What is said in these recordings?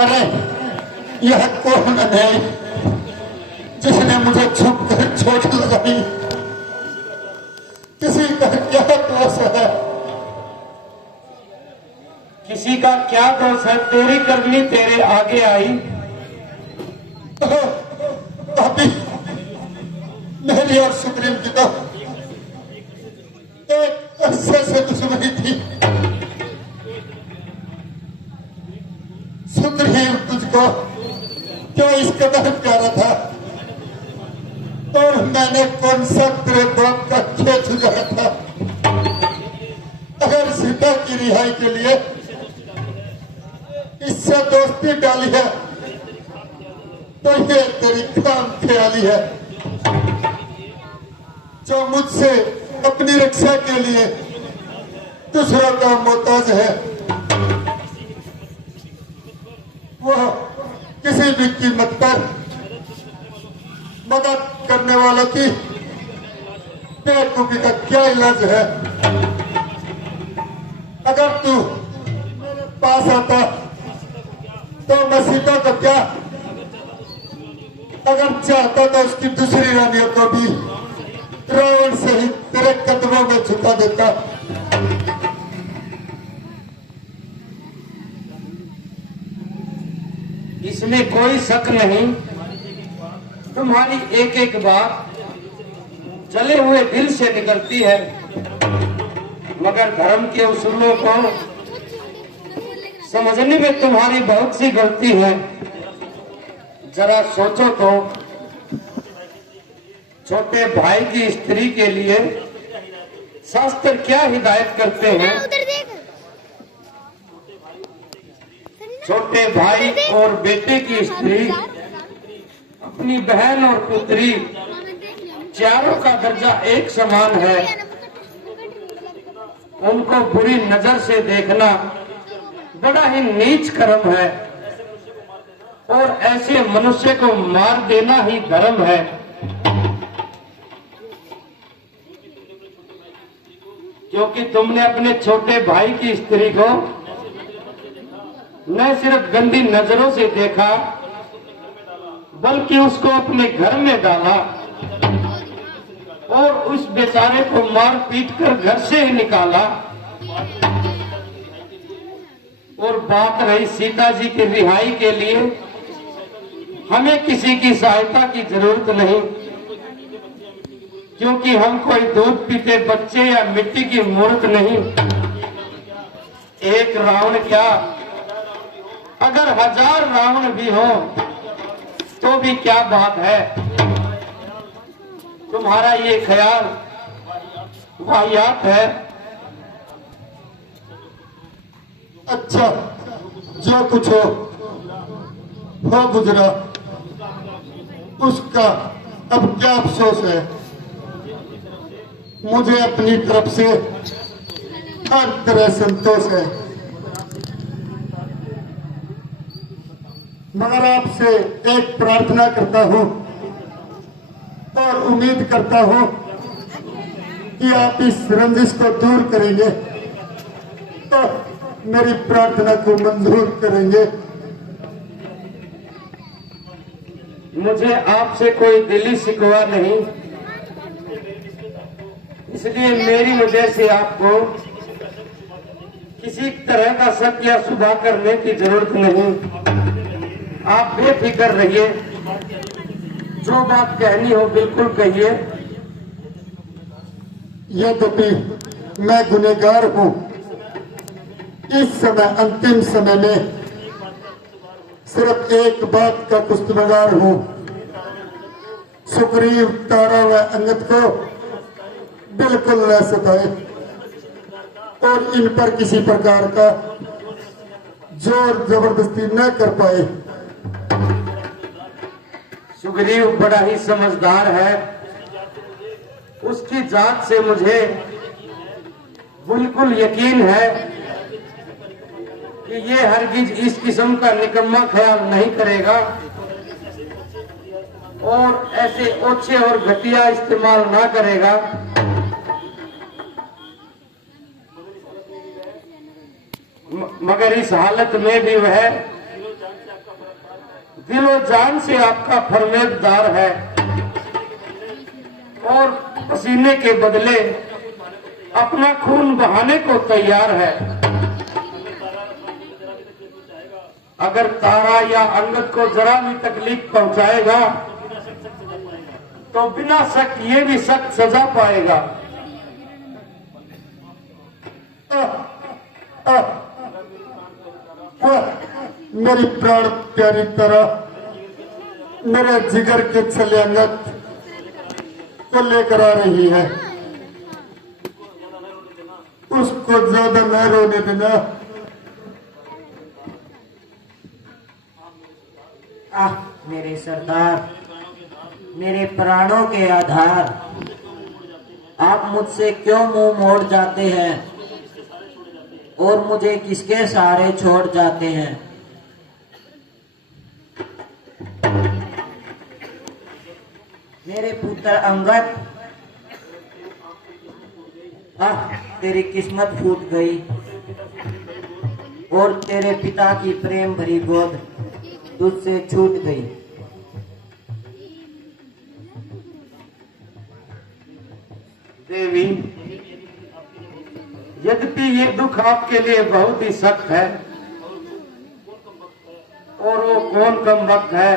अरे यह कौन है जिसने मुझे छुप कर चोट लगाई? किसी का क्या दोष है? किसी का क्या दोष है? तेरी करनी तेरे आगे आई। अभी मेरी और सुग्रीव की तो एक अरसे से दुश्मनी थी। सुग्रीव तुझको क्यों इस कदर प्यारा था और मैंने कौन सा तेरे बाप का खेत उजाड़ा था? अगर सीता की रिहाई के लिए इससे दोस्ती डाली है तो ये तेरी काम ख्याली है, जो मुझसे अपनी रक्षा के लिए दूसरों का मोहताज है। वह किसी भी कीमत पर मदद करने वालों की बेवकूफी का क्या इलाज है? अगर तू मेरे पास आता तो मैं सीता को क्या, अगर चाहता तो उसकी दूसरी रानियों को भी रावण सहित तेरे कदमों में झुका देता। इसमें कोई शक नहीं, तुम्हारी एक एक बात जले हुए दिल से निकलती है, मगर धर्म के उसूलों को समझने में तुम्हारी बहुत सी गलती है। जरा सोचो तो, छोटे भाई की स्त्री के लिए शास्त्र क्या हिदायत करते हैं? छोटे भाई और बेटे की स्त्री, अपनी बहन और पुत्री, चारों का दर्जा एक समान है। उनको बुरी नजर से देखना बड़ा ही नीच कर्म है और ऐसे मनुष्य को मार देना ही धर्म है। क्योंकि तुमने अपने छोटे भाई की स्त्री को न सिर्फ गंदी नजरों से देखा, बल्कि उसको अपने घर में डाला और उस बेचारे को मार पीट कर घर से ही निकाला। और बात रही सीता जी की रिहाई के लिए, हमें किसी की सहायता की जरूरत नहीं, क्योंकि हम कोई दूध पीते बच्चे या मिट्टी की मूर्त नहीं। एक रावण क्या, अगर 1000 रावण भी हो तो भी क्या बात है? तुम्हारा ये ख्याल वाहियात है। अच्छा, जो कुछ हो गुजरा, उसका अब क्या अफसोस है? मुझे अपनी तरफ से हर तरह संतोष है, मगर आपसे एक प्रार्थना करता हूं और उम्मीद करता हूं कि आप इस रंजिश को दूर करेंगे, तो मेरी प्रार्थना को मंजूर करेंगे। मुझे आपसे कोई दिली शिकवा नहीं, इसलिए मेरी वजह से आपको किसी तरह का शक या शुबा करने की जरूरत नहीं। आप बेफिक्र रहिए, जो बात कहनी हो बिल्कुल कहिए। यद्यपि मैं गुनहगार हूं, इस समय अंतिम समय में सिर्फ एक बात का कुस्तुबगार हूं। सुग्रीव, तारा व अंगद को बिल्कुल न सताए और इन पर किसी प्रकार का जोर जबरदस्ती न कर पाए। सुग्रीव बड़ा ही समझदार है, उसकी जात से मुझे बिल्कुल यकीन है कि ये हरगिज इस किस्म का निकम्मा ख्याल नहीं करेगा। और ऐसे ओछे और घटिया इस्तेमाल ना करेगा। मगर इस हालत में भी वह दिलो जान से आपका फरमानदार है और पसीने के बदले अपना खून बहाने को तैयार है। अगर तारा या अंगद को जरा भी तकलीफ पहुंचाएगा तो बिना शक ये भी सख्त सजा पाएगा। मेरी प्राण प्यारी तरह मेरे जिगर के छले अंगद को लेकर आ रही है, उसको ज्यादा न रोने देना। आह मेरे सरदार, मेरे प्राणों के आधार, आप मुझसे क्यों मुंह मोड़ जाते हैं और मुझे किसके सहारे छोड़ जाते हैं? मेरे पुत्र अंगद, तेरी किस्मत फूट गई और तेरे पिता की प्रेम भरी गोद तुझसे छूट गई। देवी, यद्यपि ये दुख आपके लिए बहुत ही सख्त है और वो कौन कम वक्त है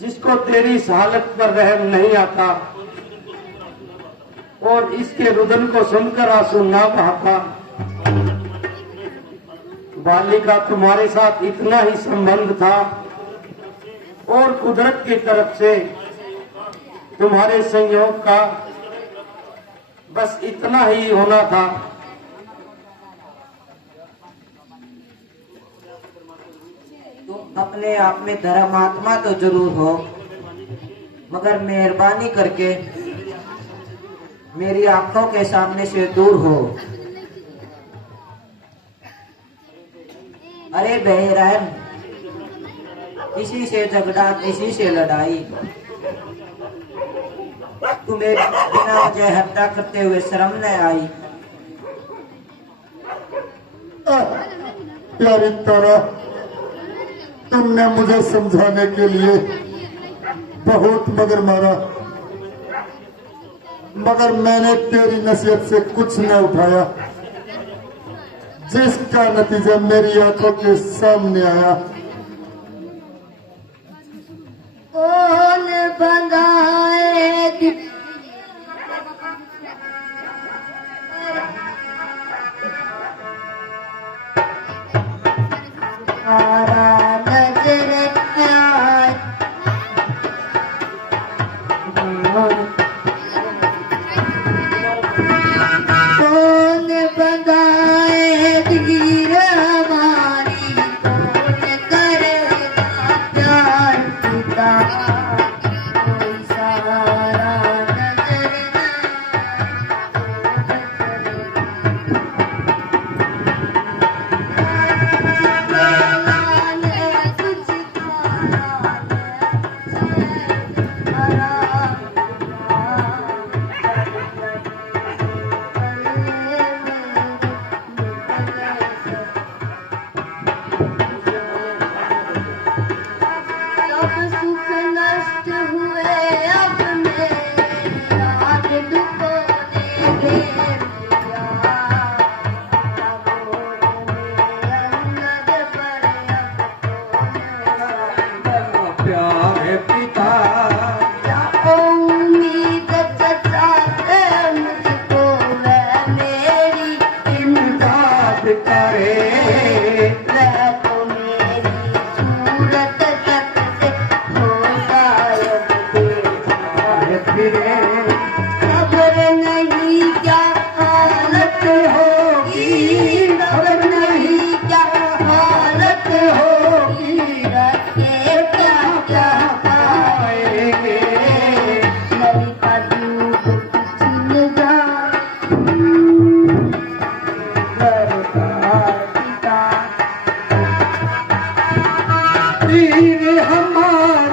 जिसको तेरी इस हालत पर रहम नहीं आता और इसके रुदन को सुनकर आंसू ना बहाता। बाली का तुम्हारे साथ इतना ही संबंध था और कुदरत की तरफ से तुम्हारे संयोग का बस इतना ही होना था। तुम अपने आप में धर्मात्मा तो जरूर हो, मगर मेहरबानी करके मेरी आंखों के सामने से दूर हो। अरे बेरहम, किसी से झगड़ा किसी से लड़ाई, तुम्हें बिना वजह हत्या करते हुए शर्म न आई? प्यारी तारा, तुमने मुझे समझाने के लिए बहुत मगर मारा, मगर मैंने तेरी नसीहत से कुछ न उठाया, जिसका नतीजा मेरी आंखों के सामने आया। कौन बंधाए नजर कौन बंधाए गिर हमारी, कौन करे प्यार पिता, कोई सहारा नजर सब सुख नष्ट हुए अब मेरे, आज डुबोने दे दिया। अब मेरे अंगद पर अब तो प्यारे पिता, क्या उम्मीद जताते मुझको वह मेरी इमदाद करे। वह तो मेरी सूरत तक से हो शायद फिरे खबर नहीं क्या हालत होगी, खबर नहीं क्या हालत होगी, रखे क्या क्या पाएंगे। ललिता दूध छिन जा पिता, तीर हमारे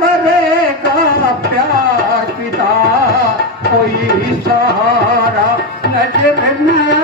करेगा प्यार पिता कोई सहारा नजर न